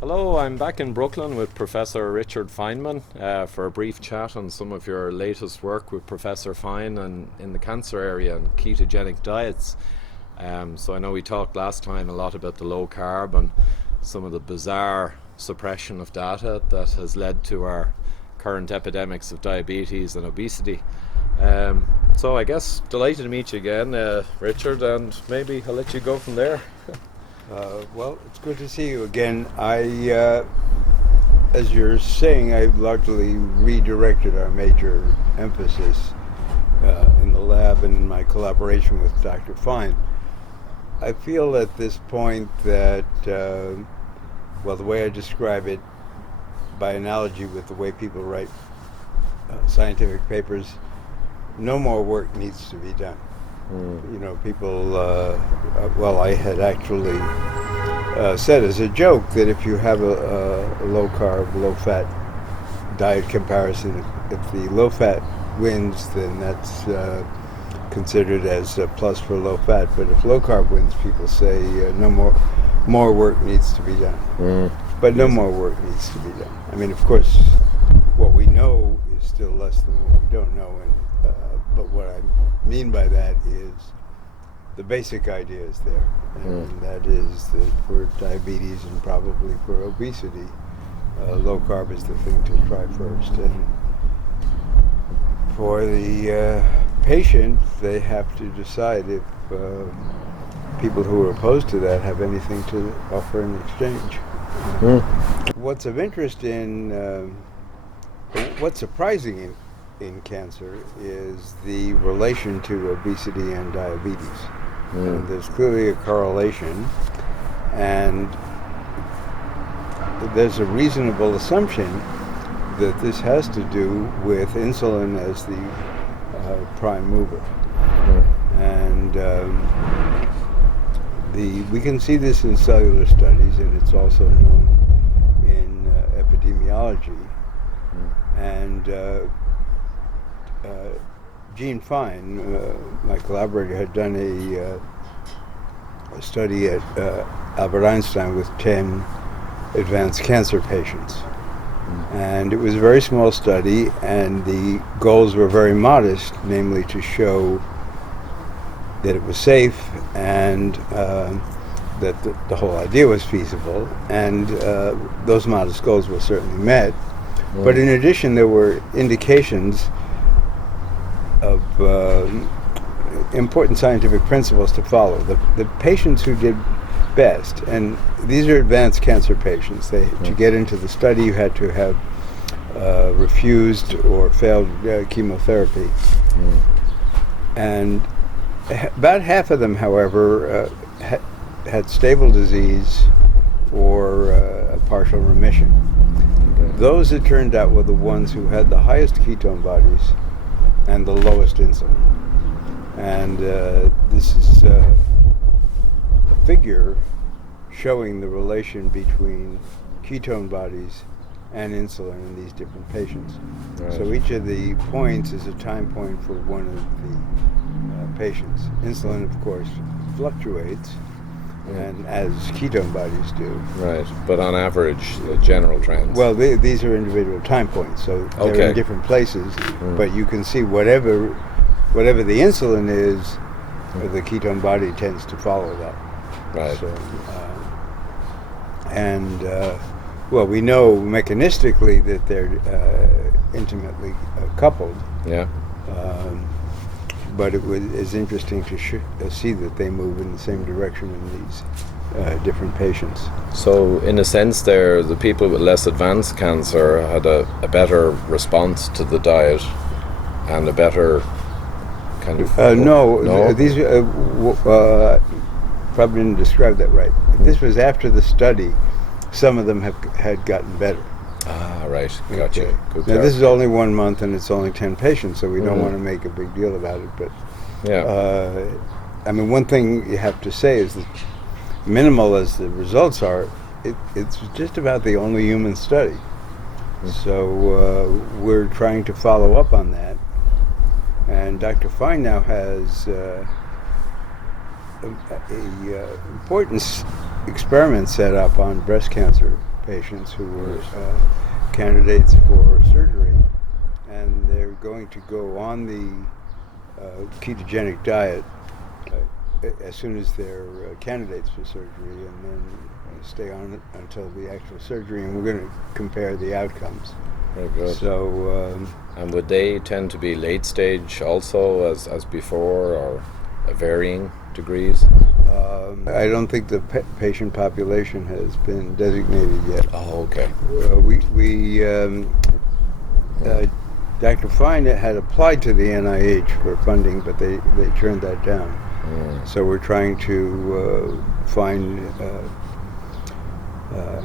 Hello, I'm back in Brooklyn with Professor Richard Feinman for a brief chat on some of your latest work with Professor Fine and in the cancer area and ketogenic diets. So I know we talked last time a lot about the low carb and some of the bizarre suppression of data that has led to our current epidemics of diabetes and obesity. So I guess delighted to meet you again, Richard, and maybe I'll let you go from there. Well, it's good to see you again. As you're saying, I've largely redirected our major emphasis in the lab and in my collaboration with Dr. Fine. I feel at this point that, well, the way I describe it, by analogy with the way people write scientific papers, no more work needs to be done. You know, people, well, I had actually said as a joke that if you have a low-carb, low-fat diet comparison, if the low-fat wins, then that's considered as a plus for low-fat. But if low-carb wins, people say no more work needs to be done. But no more work needs to be done. I mean, of course, what we know is still less than what we don't know, but what I mean by that is the basic idea is there, and that is that for diabetes and probably for obesity, low carb is the thing to try first. And for the patient, they have to decide if people who are opposed to that have anything to offer in exchange. What's of interest in, what's surprising in cancer is the relation to obesity and diabetes. And there's clearly a correlation, and there's a reasonable assumption that this has to do with insulin as the prime mover. And we can see this in cellular studies, and it's also known in epidemiology. And Eugene Fine, my collaborator, had done a study at Albert Einstein with 10 advanced cancer patients. And it was a very small study, and the goals were very modest, namely to show that it was safe and that the whole idea was feasible. And those modest goals were certainly met. But in addition, there were indications of important scientific principles to follow. The patients who did best, and these are advanced cancer patients, to get into the study you had to have refused or failed chemotherapy. And about half of them, however, had stable disease or a partial remission. Those, it turned out, were the ones who had the highest ketone bodies and the lowest insulin. And this is a figure showing the relation between ketone bodies and insulin in these different patients. Right. So each of the points is a time point for one of the patients. Insulin, of course, fluctuates, and as ketone bodies do. Right, but on average, the general trends. Well, these are individual time points, so they're in different places, but you can see whatever the insulin is, the ketone body tends to follow that. Right. So, well, we know mechanistically that they're intimately coupled. Yeah. But it is interesting to see that they move in the same direction in these different patients. So, in a sense, the people with less advanced cancer had a better response to the diet and a better kind of... No, these probably didn't describe that right. This was after the study. Some of them had gotten better. Ah, right. Gotcha. Okay. Good. Now, this is only 1 month, and it's only 10 patients, so we don't want to make a big deal about it. But I mean, one thing you have to say is that minimal as the results are, it's just about the only human study. So we're trying to follow up on that. And Dr. Fine now has a important experiment set up on breast cancer patients who were candidates for surgery, and they're going to go on the ketogenic diet as soon as they're candidates for surgery, and then stay on it until the actual surgery, and we're going to compare the outcomes. Very good. So, and would they tend to be late stage also as before, or varying degrees? I don't think the patient population has been designated yet. Oh, okay. Dr. Fine had applied to the NIH for funding, but they turned that down. So we're trying to find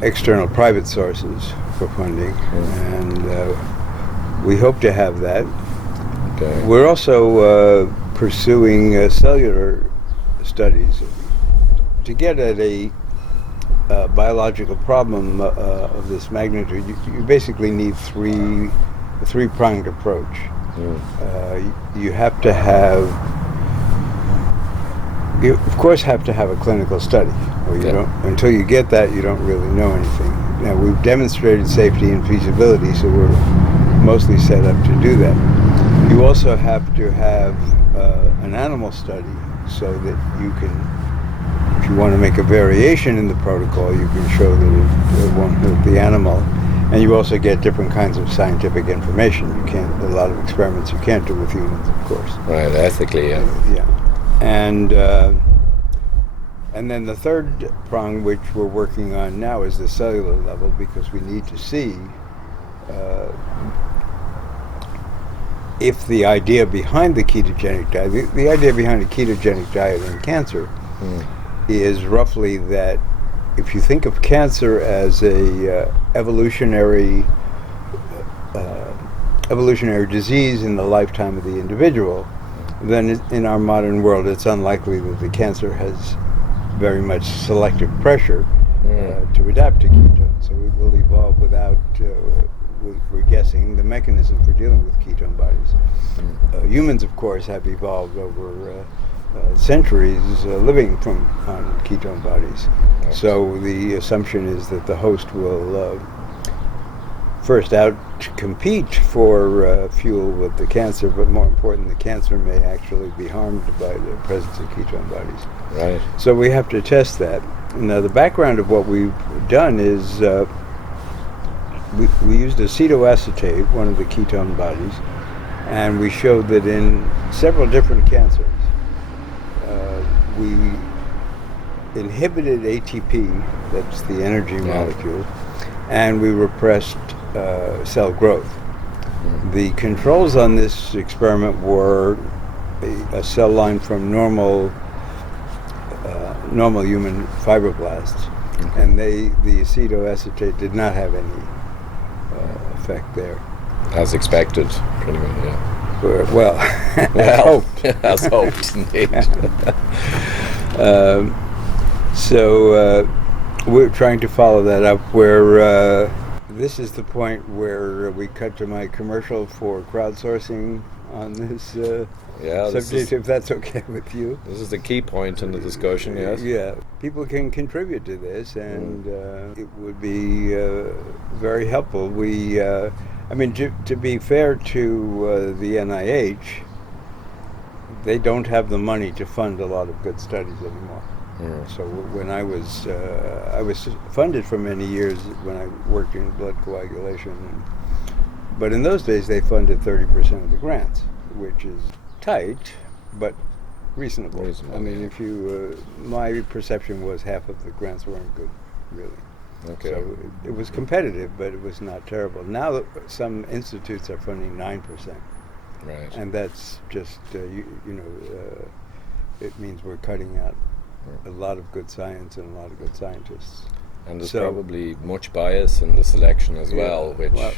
external private sources for funding, and we hope to have that. Okay. We're also pursuing cellular studies to get at a biological problem of this magnitude. You basically need a three-pronged approach. You have to have, you of course have to have a clinical study, or you don't. Until you get that, you don't really know anything. Now we've demonstrated safety and feasibility, so we're mostly set up to do that. You also have to have an animal study, so that you can, if you want to make a variation in the protocol, you can show that it won't hurt the animal. And you also get different kinds of scientific information. You can't, a lot of experiments you can't do with humans, of course. Right, ethically, yeah. Yeah. And then the third prong, which we're working on now, is the cellular level, because we need to see if the idea behind the ketogenic diet, the idea behind a ketogenic diet in cancer is roughly that if you think of cancer as a evolutionary disease in the lifetime of the individual, then in our modern world it's unlikely that the cancer has very much selective pressure to adapt to ketones. So it will evolve without, we're guessing, the mechanism for dealing with ketone bodies. Humans, of course, have evolved over centuries living on ketone bodies. Right. So the assumption is that the host will first out-compete for fuel with the cancer, but more important, the cancer may actually be harmed by the presence of ketone bodies. Right. So we have to test that. Now the background of what we've done is we used acetoacetate, one of the ketone bodies, and we showed that in several different cancers, we inhibited ATP, that's the energy molecule, and we repressed cell growth. The controls on this experiment were a cell line from normal human fibroblasts, and the acetoacetate did not have any effect there. As expected, pretty much, yeah. Well, as hoped. As hoped, indeed. So we're trying to follow that up, where this is the point where we cut to my commercial for crowdsourcing on this subject, if that's okay with you. This is the key point in the discussion, yes? Yeah. People can contribute to this, and it would be very helpful. I mean, to be fair to the NIH, they don't have the money to fund a lot of good studies anymore. So when I was funded for many years when I worked in blood coagulation, but in those days they funded 30% of the grants, which is tight, but reasonable. I mean, if you, my perception was half of the grants weren't good, really. Okay. So it was competitive, but it was not terrible. Now some institutes are funding 9%. Right. And that's just, it means we're cutting out a lot of good science and a lot of good scientists. And there's probably much bias in the selection as well, which... Well,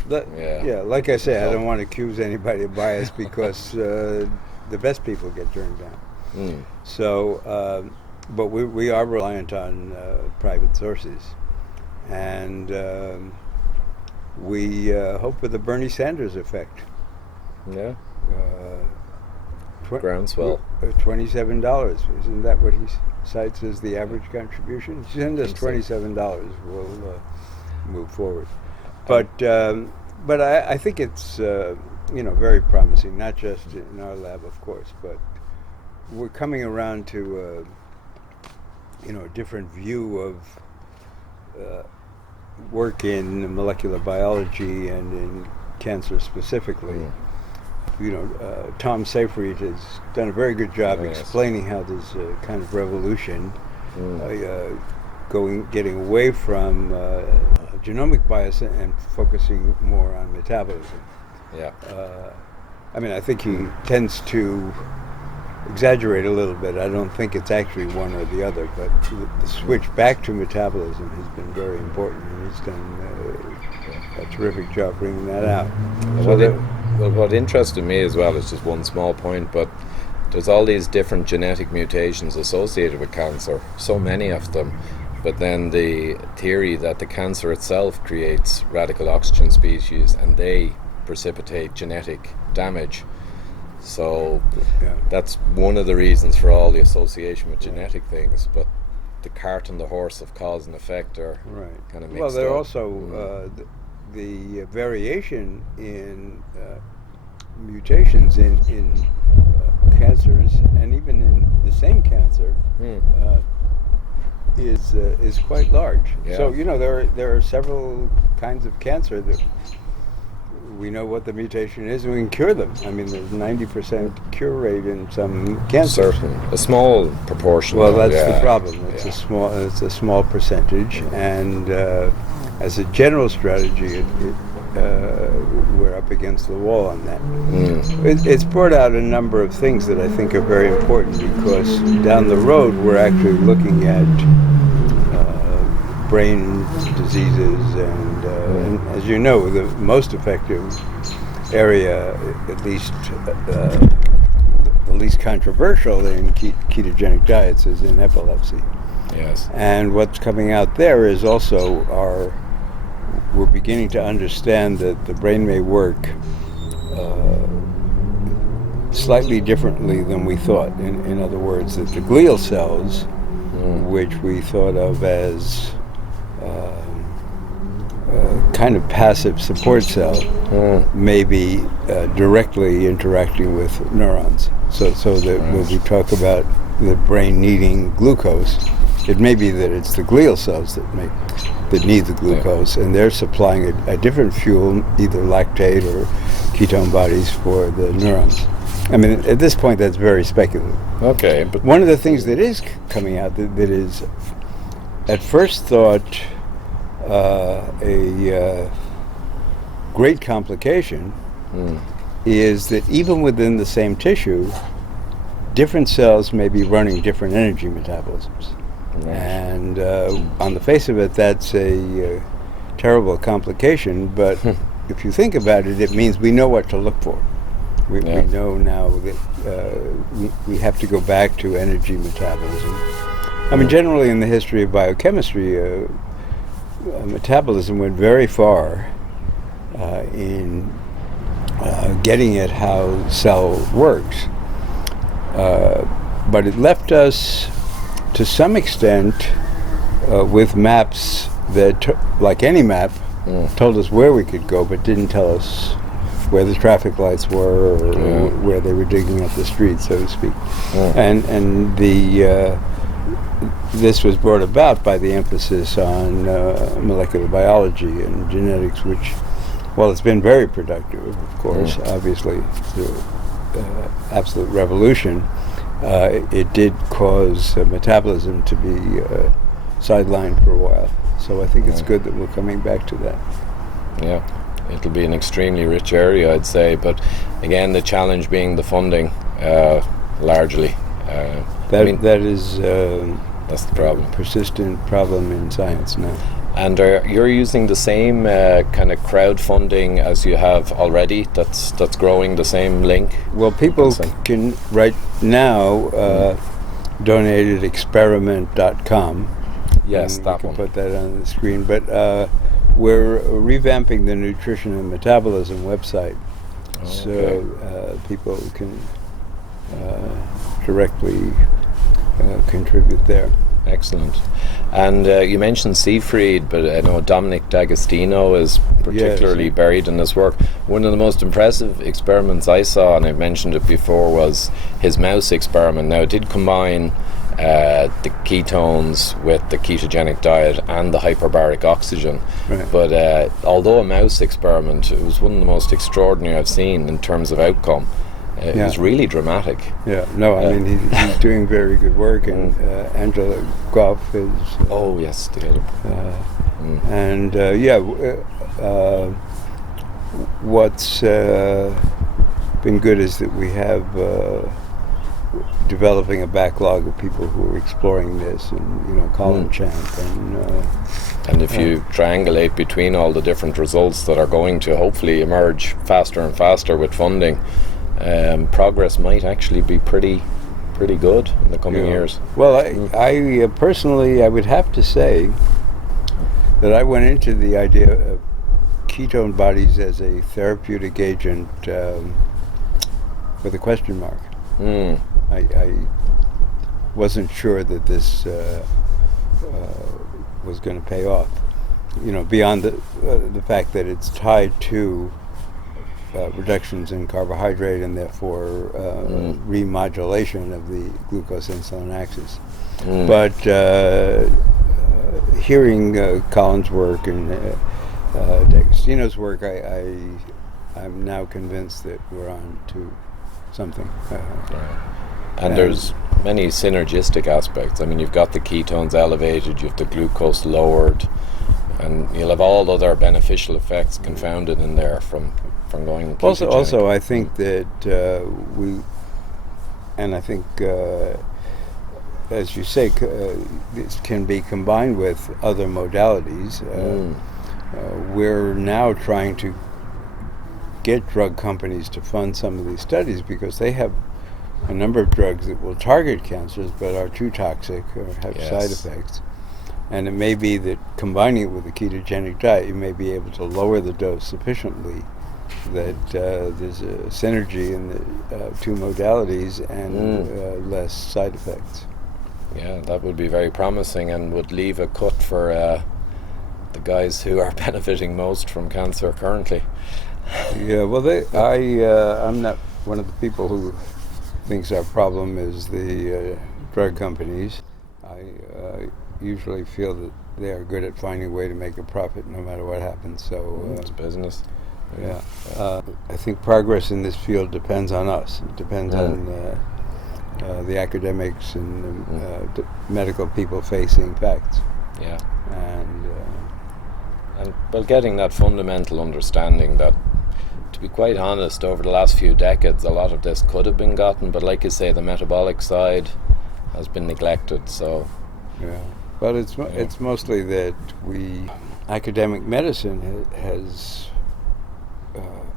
like I say, I don't want to accuse anybody of bias because the best people get turned down. So, but we are reliant on private sources. And we hope for the Bernie Sanders effect. Yeah. Groundswell. $27. Isn't that what he cites as the average contribution? Send us $27. We'll move forward. But I think it's very promising, not just in our lab, of course, but we're coming around to a different view of work in molecular biology and in cancer specifically. Tom Seyfried has done a very good job explaining how there's a kind of revolution getting away from genomic bias and focusing more on metabolism. Yeah. I think he tends to exaggerate a little bit. I don't think it's actually one or the other, but the switch back to metabolism has been very important, and he's done a terrific job bringing that out. What interested me as well is just one small point, but there's all these different genetic mutations associated with cancer, so many of them, but then the theory that the cancer itself creates radical oxygen species and they precipitate genetic damage. So that's one of the reasons for all the association with genetic things, but the cart and the horse of cause and effect are kind of mixed up. Well, there are also the variation in mutations in cancers, and even in the same cancer, is quite large. Yeah. So there are several kinds of cancer that we know what the mutation is, and we can cure them. There's 90% cure rate in some cancers. Certainly, a small proportion. Well, that's the problem. It's a small percentage, and as a general strategy, we're up against the wall on that. It's brought out a number of things that I think are very important, because down the road we're actually looking at brain diseases, and as you know, the most effective area, at least the least controversial in ketogenic diets, is in epilepsy. Yes. And what's coming out there is also we're beginning to understand that the brain may work slightly differently than we thought. In other words, that the glial cells, which we thought of as kind of passive support cell, may be directly interacting with neurons. So that when we talk about the brain needing glucose, it may be that it's the glial cells that need the glucose, and they're supplying a different fuel, either lactate or ketone bodies, for the neurons. At this point, that's very speculative. Okay, but one of the things that is coming out that is, at first thought, a great complication is that even within the same tissue, different cells may be running different energy metabolisms. And on the face of it, that's a terrible complication, but if you think about it, it means we know what to look for. We know now that we have to go back to energy metabolism. Generally in the history of biochemistry, metabolism went very far in getting at how cell works. But it left us, to some extent, with maps that, like any map, told us where we could go, but didn't tell us where the traffic lights were, or where they were digging up the street, so to speak. And this was brought about by the emphasis on molecular biology and genetics, which, while it's been very productive, of course, obviously, the absolute revolution, it did cause metabolism to be sidelined for a while. So I think it's good that we're coming back to that. Yeah, it'll be an extremely rich area, I'd say, but again, the challenge being the funding, largely. That is that's the problem. Persistent problem in science now. And you're using the same kind of crowdfunding as you have already, that's growing, the same link? Well, people can right now donate at experiment.com. Yes, that one. You can put that on the screen. But we're revamping the nutrition and metabolism website, so people can directly contribute there. Excellent. And you mentioned Seafried, but I know Dominic D'Agostino is particularly buried in this work. One of the most impressive experiments I saw, and I've mentioned it before, was his mouse experiment. Now, it did combine the ketones with the ketogenic diet and the hyperbaric oxygen. Right. But although a mouse experiment, it was one of the most extraordinary I've seen in terms of outcome. It was really dramatic. Yeah, no, I mean, he's doing very good work, and Angela Goff is... oh, yes, together. And, what's been good is that we have developing a backlog of people who are exploring this, and, Colin Champ, and if you triangulate between all the different results that are going to hopefully emerge faster and faster with funding, progress might actually be pretty good in the coming years. Well, I personally, I would have to say that I went into the idea of ketone bodies as a therapeutic agent with a question mark. I wasn't sure that this was going to pay off. Beyond the fact that it's tied to reductions in carbohydrate and therefore remodulation of the glucose-insulin axis. But hearing Colin's work and D'Agostino's work, I'm now convinced that we're on to something. And there's many synergistic aspects. I mean, you've got the ketones elevated, you have the glucose lowered, and you'll have all other beneficial effects confounded in there from going ketogenic. Also, I think that as you say, this can be combined with other modalities. We're now trying to get drug companies to fund some of these studies because they have a number of drugs that will target cancers but are too toxic or have side effects. And it may be that combining it with a ketogenic diet, you may be able to lower the dose sufficiently that there's a synergy in the two modalities and less side effects. Yeah, that would be very promising and would leave a cut for the guys who are benefiting most from cancer currently. Yeah, well, I'm not one of the people who thinks our problem is the drug companies. I usually feel that they are good at finding a way to make a profit no matter what happens. So it's business. Yeah, I think progress in this field depends on us. It depends on the academics and the medical people facing facts. Yeah, and well, getting that fundamental understanding that, to be quite honest, over the last few decades, a lot of this could have been gotten, but like you say, the metabolic side has been neglected. So yeah, but it's mostly that academic medicine has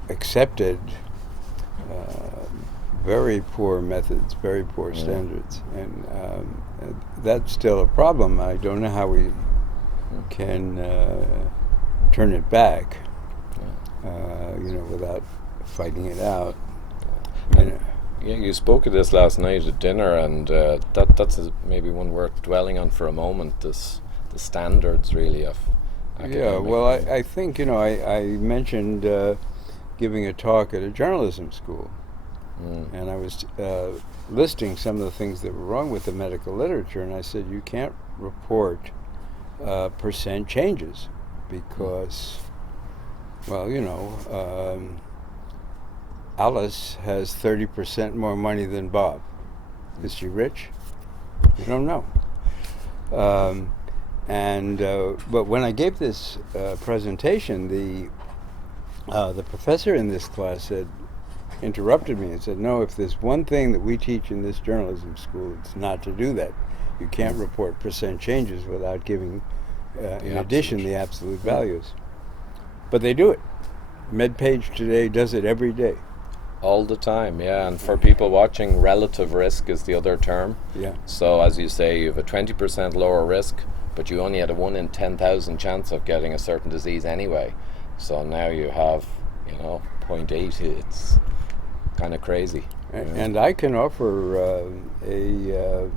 accepted very poor methods, very poor standards, and that's still a problem. I don't know how we can turn it back, without fighting it out. Yeah, you spoke of this last night at dinner, and that's maybe one worth dwelling on for a moment. The standards really of academic. Yeah, well, I think I mentioned giving a talk at a journalism school, and I was listing some of the things that were wrong with the medical literature, and I said you can't report percent changes because, well, Alice has 30% more money than Bob. Is she rich? You don't know. But when I gave this presentation, the professor in this class interrupted me and said, no, if there's one thing that we teach in this journalism school, it's not to do that. You can't report percent changes without giving, in addition, the absolute values. But they do it. MedPage Today does it every day. All the time, yeah. And for people watching, relative risk is the other term. Yeah. So as you say, you have a 20% lower risk, but you only had a 1 in 10,000 chance of getting a certain disease anyway. So now you have, 0.8. It's kind of crazy. And I can offer a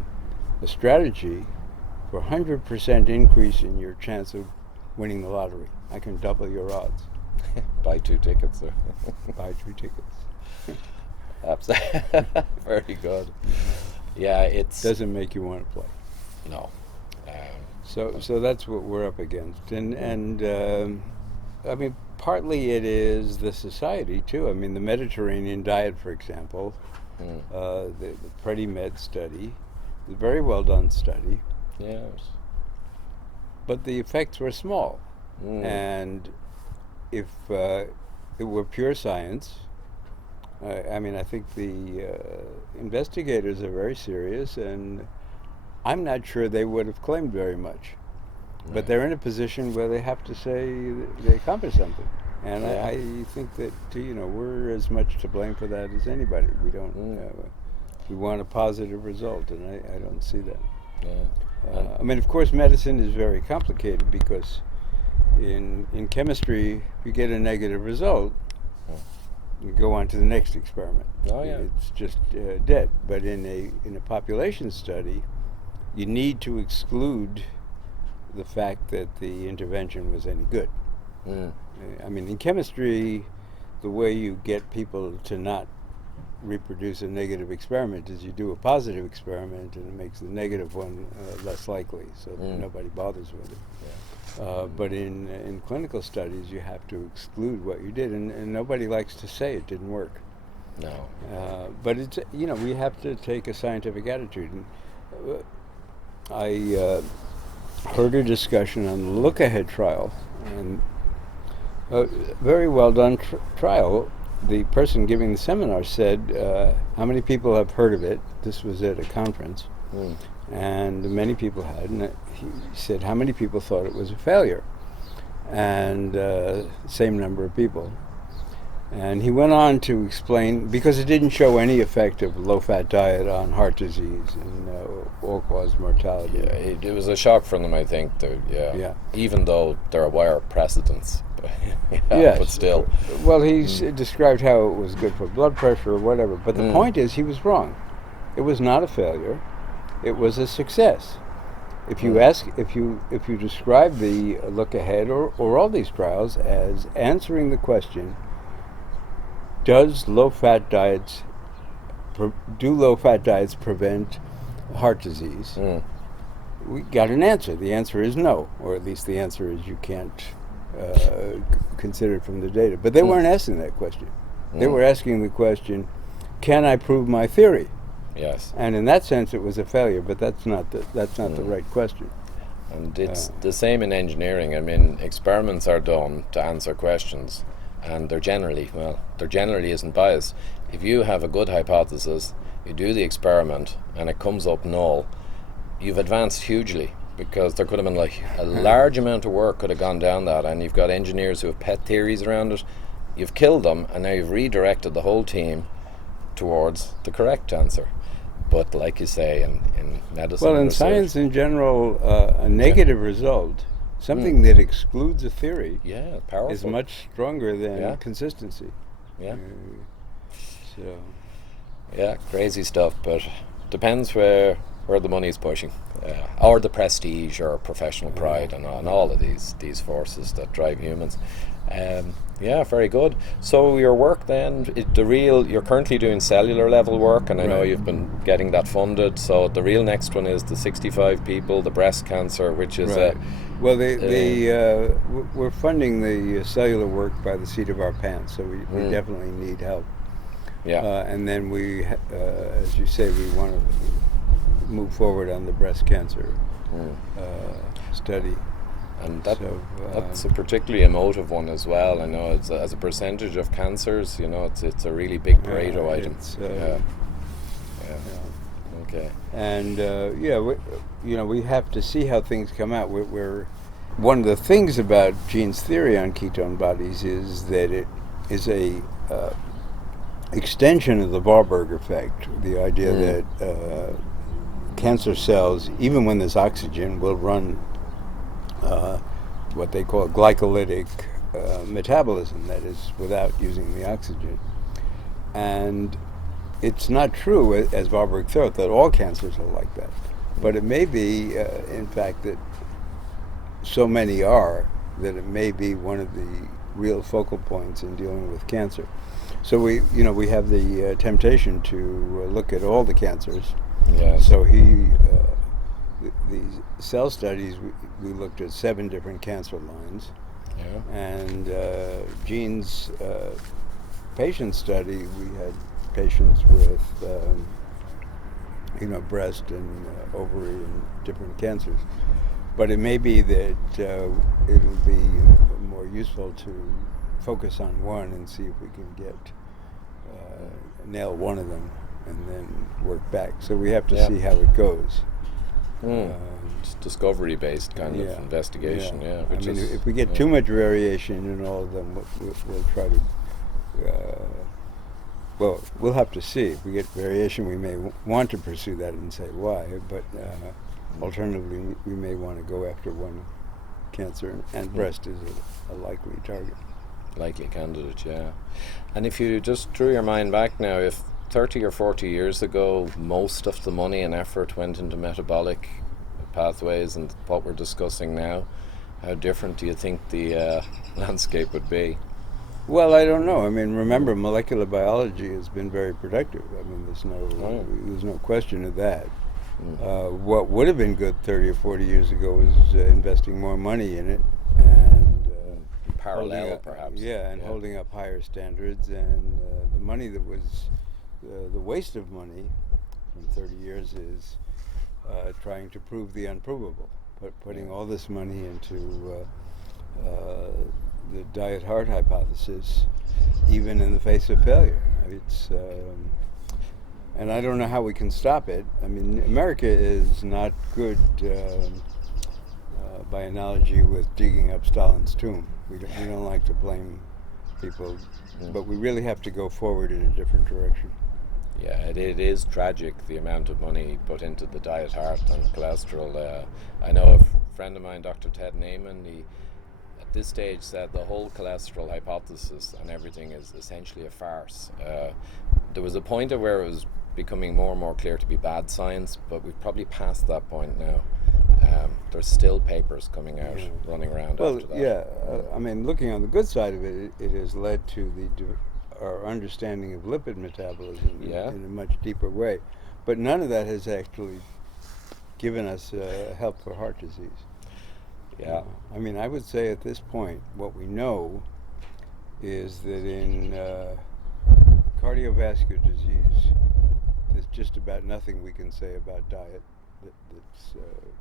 strategy for 100% increase in your chance of winning the lottery. I can double your odds. Buy 2 tickets. Buy 2 tickets. Absolutely. Very good. Yeah, it's... Doesn't make you want to play. No. So that's what we're up against. And I mean, partly it is the society, too. I mean, the Mediterranean diet, for example, the PREDIMED study, a very well done study. Yes. But the effects were small. And if it were pure science, I mean, I think the investigators are very serious, and I'm not sure they would have claimed very much. Right. But they're in a position where they have to say they accomplished something. And I think that, we're as much to blame for that as anybody. We don't, we want a positive result, and I don't see that. Yeah. I mean, of course, medicine is very complicated because in chemistry, if you get a negative result, you go on to the next experiment. Oh, yeah. It's just dead. But in a population study, you need to exclude the fact that the intervention was any good. I mean, in chemistry, the way you get people to not reproduce a negative experiment is you do a positive experiment, and it makes the negative one less likely, so that nobody bothers with it. Yeah. But in clinical studies, you have to exclude what you did, and nobody likes to say it didn't work. No. But it's, we have to take a scientific attitude. And, I heard a discussion on the look-ahead trial, and a very well done trial. The person giving the seminar said, how many people have heard of it? This was at a conference, and many people had. And he said, how many people thought it was a failure? And same number of people. And he went on to explain, because it didn't show any effect of low-fat diet on heart disease and all-cause mortality. Yeah, it was a shock for them, I think. Yeah. Even though there are aware precedents. Yes. But still. Well, he described how it was good for blood pressure or whatever. But the point is, he was wrong. It was not a failure. It was a success. If you if you describe the look ahead or all these trials as answering the question, do low-fat diets prevent heart disease? We got an answer. The answer is no, or at least the answer is you can't consider it from the data. But they weren't asking that question. They were asking the question, can I prove my theory? Yes. And in that sense, it was a failure. But that's not the right question. And it's the same in engineering. I mean, experiments are done to answer questions. And there generally isn't bias. If you have a good hypothesis, you do the experiment, and it comes up null, you've advanced hugely, because there could have been like a large amount of work could have gone down that, and you've got engineers who have pet theories around it. You've killed them, and now you've redirected the whole team towards the correct answer. But like you say, in medicine, well, in science in general, a negative result, something that excludes a theory, powerful, is much stronger than consistency. Crazy stuff, but depends where the money's pushing, or the prestige or professional pride, and all of these forces that drive humans. Very good. So your work then, you're currently doing cellular level work, and I know you've been getting that funded. So the real next one is the 65 people, the breast cancer, which is well, we're funding the cellular work by the seat of our pants, so we definitely need help. And then we, as you say, we want to move forward on the breast cancer study. And that's a particularly emotive one as well. I know it's as a percentage of cancers, it's a really big Pareto item. Okay. And we have to see how things come out. We're one of the things about Gene's theory on ketone bodies is that it is a extension of the Varberg effect. The idea that cancer cells, even when there's oxygen, will run what they call glycolytic metabolism, that is, without using the oxygen. And it's not true, as Varberg thought, that all cancers are like that. But it may be, in fact, that so many are that it may be one of the real focal points in dealing with cancer. So we have the temptation to look at all the cancers. Yes. So these cell studies, we looked at 7 different cancer lines. Yeah. And Gene's patient study, we had patients with breast and ovary and different cancers. But it may be that it'll be more useful to focus on one and see if we can nail one of them and then work back. So we have to see how it goes. It's discovery-based kind of investigation, if we get too much variation in all of them, we'll try to. We'll have to see. If we get variation, we may want to pursue that and say why. But alternatively, we may want to go after one cancer, and breast is a likely target. Likely candidate, yeah. And if you just drew your mind back now, if 30 or 40 years ago, most of the money and effort went into metabolic pathways and what we're discussing now, how different do you think the landscape would be? Well, I don't know. I mean, remember, molecular biology has been very productive. I mean, there's no question of that. What would have been good 30 or 40 years ago was investing more money in it and parallel, perhaps. Holding up higher standards, and the money that was the waste of money from 30 years is trying to prove the unprovable, putting all this money into the diet heart hypothesis, even in the face of failure. It's and I don't know how we can stop it. I mean, America is not good by analogy with digging up Stalin's tomb. We don't like to blame people, but we really have to go forward in a different direction. Yeah, it is tragic, the amount of money put into the diet heart and cholesterol. I know a friend of mine, Dr. Ted Naiman, he at this stage said the whole cholesterol hypothesis and everything is essentially a farce. There was a point at where it was becoming more and more clear to be bad science, but we've probably passed that point now. There's still papers coming out, running around after that. I mean, looking on the good side of it, it has led to our understanding of lipid metabolism in a much deeper way. But none of that has actually given us help for heart disease. Yeah. I mean, I would say at this point, what we know is that in cardiovascular disease, there's just about nothing we can say about diet that's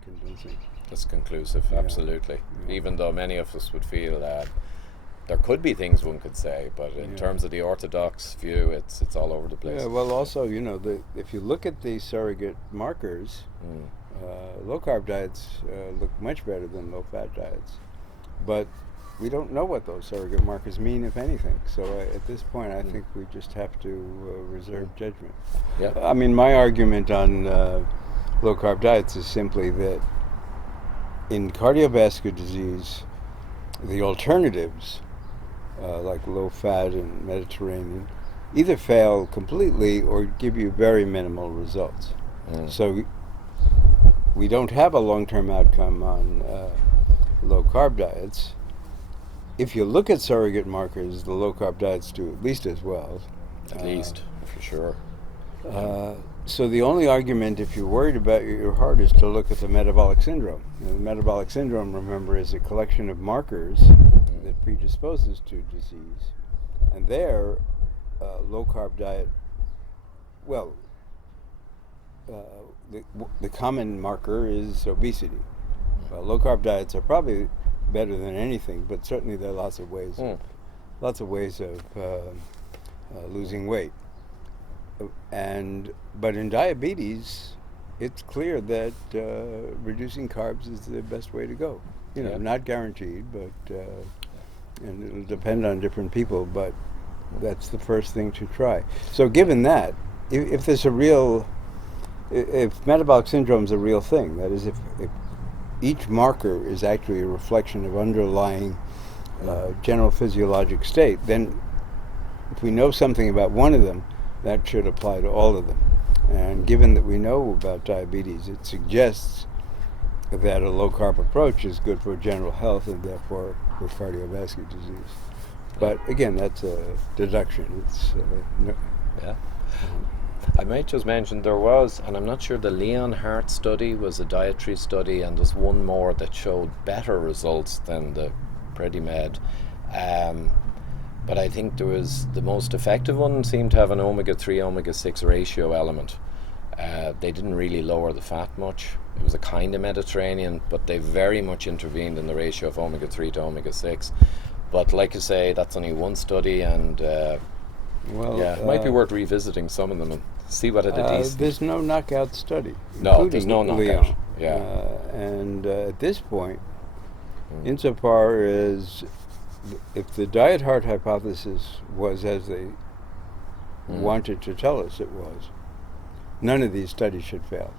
convincing. That's conclusive, absolutely. Yeah. Even though many of us would feel there could be things one could say, but in terms of the orthodox view, it's all over the place. Yeah, well, also, if you look at the surrogate markers, low-carb diets look much better than low-fat diets. But we don't know what those surrogate markers mean, if anything. So at this point, I think we just have to reserve judgment. Yeah. I mean, my argument on low-carb diets is simply that in cardiovascular disease, the alternatives, like low-fat and Mediterranean, either fail completely or give you very minimal results. So we don't have a long-term outcome on low-carb diets. If you look at surrogate markers, the low-carb diets do at least as well. At least, for sure. So the only argument, if you're worried about your heart, is to look at the metabolic syndrome. The metabolic syndrome, remember, is a collection of markers that predisposes to disease. And there, low-carb diet, the common marker is obesity. Low-carb diets are probably better than anything, but certainly there are lots of ways of losing weight. But in diabetes, it's clear that reducing carbs is the best way to go. Not guaranteed, but and it'll depend on different people. But that's the first thing to try. So, given that, if metabolic syndrome is a real thing, that is, if each marker is actually a reflection of underlying general physiologic state, then if we know something about one of them, that should apply to all of them. And given that we know about diabetes, it suggests that a low-carb approach is good for general health and therefore with cardiovascular disease. But again, that's a deduction. It's Yeah. I might just mention there was, and I'm not sure the Leon Hart study was a dietary study, and there's one more that showed better results than the Predimed. But I think there was the most effective one seemed to have an omega-3 omega-6 ratio element. They didn't really lower the fat much. It was a kind of Mediterranean, but they very much intervened in the ratio of omega-3 to omega-6. But like you say, that's only one study, and it might be worth revisiting some of them and see what it is. There's no knockout study. No, there's no knockout. And at this point, insofar as if the diet heart hypothesis was as they wanted to tell us it was, none of these studies should fail.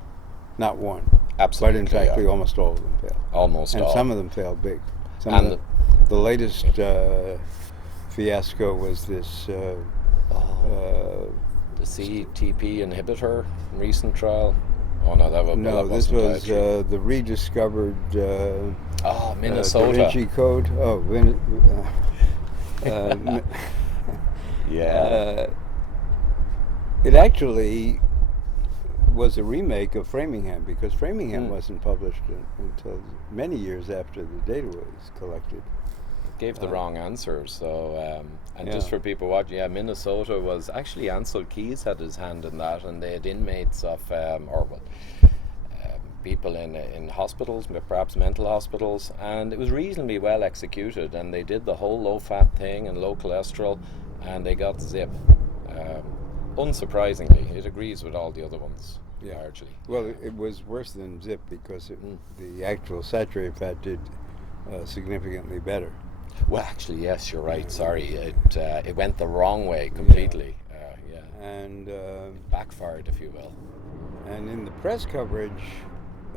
Not one. Absolutely. But in fact, almost all of them failed. Almost all. And some of them failed big. And the latest fiasco was this the CTP inhibitor recent trial. Oh no, this was the rediscovered Minnesota Da Vinci Code. It actually was a remake of Framingham, because Framingham wasn't published until many years after the data was collected. Gave the wrong answer. So, just for people watching, Minnesota was actually Ansel Keys had his hand in that, and they had inmates of, people in hospitals, perhaps mental hospitals, and it was reasonably well executed. And they did the whole low-fat thing and low cholesterol, and they got zip. Unsurprisingly, it agrees with all the other ones. Largely. Well, it was worse than zip because the actual saturated fat did significantly better. Well, actually, yes, you're right. Sorry, it went the wrong way completely. And it backfired, if you will. And in the press coverage,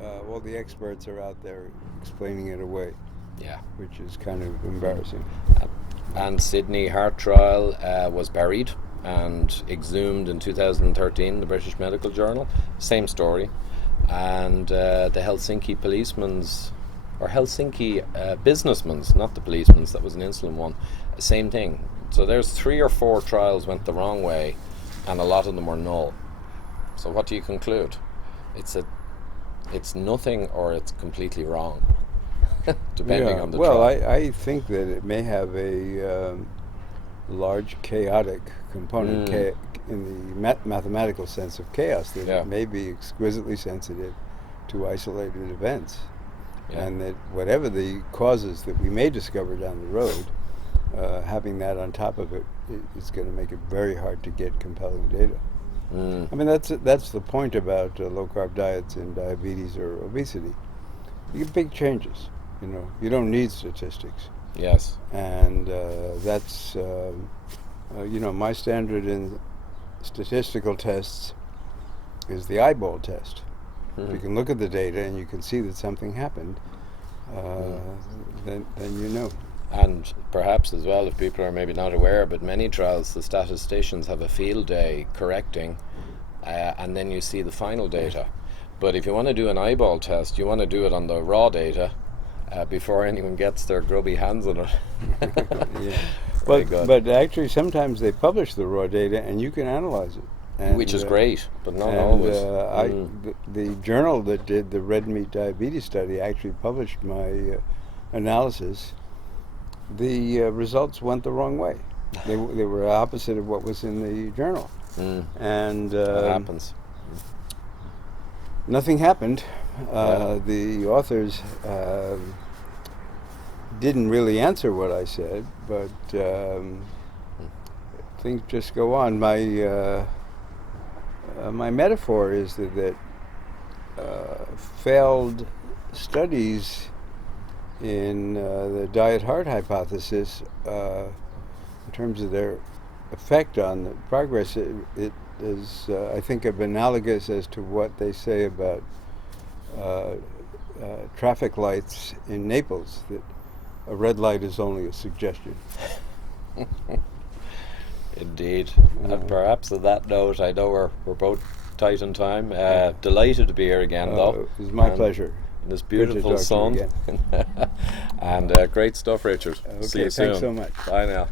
all the experts are out there explaining it away. Yeah, which is kind of embarrassing. And Sidney Hart trial was buried and exhumed in 2013, the British Medical Journal. Same story. And the Helsinki policemen's, or Helsinki businessmen's, not the policemen's, that was an insulin one, same thing. So there's 3 or 4 trials went the wrong way, and a lot of them were null. So what do you conclude? It's nothing, or it's completely wrong, depending on the trial. Well, I think that it may have a large chaotic component in the mathematical sense of chaos, that it may be exquisitely sensitive to isolated events, and that whatever the causes that we may discover down the road, having that on top of it is going to make it very hard to get compelling data. I mean, that's the point about low-carb diets in diabetes or obesity. You get big changes. You don't need statistics. Yes. And that's, my standard in statistical tests is the eyeball test. If you can look at the data and you can see that something happened, then you know. And perhaps as well, if people are maybe not aware, but many trials, the statisticians have a field day correcting, and then you see the final data. But if you want to do an eyeball test, you want to do it on the raw data, before anyone gets their grubby hands on it. But actually sometimes they publish the raw data and you can analyze it. And, which is great, but not always. The journal that did the red meat diabetes study actually published my analysis. The results went the wrong way. They were opposite of what was in the journal. And that happens. Nothing happened. The authors didn't really answer what I said, but things just go on. My metaphor is that failed studies in the diet heart hypothesis, in terms of their effect on the progress, it is, I think, of analogous as to what they say about traffic lights in Naples, that a red light is only a suggestion. Indeed. And perhaps on that note, I know we're both tight on time. Delighted to be here again, though. It was my And pleasure. in this Good to beautiful talk to you sun. And great stuff, Richard. See Okay, you soon. thanks so much. Bye now.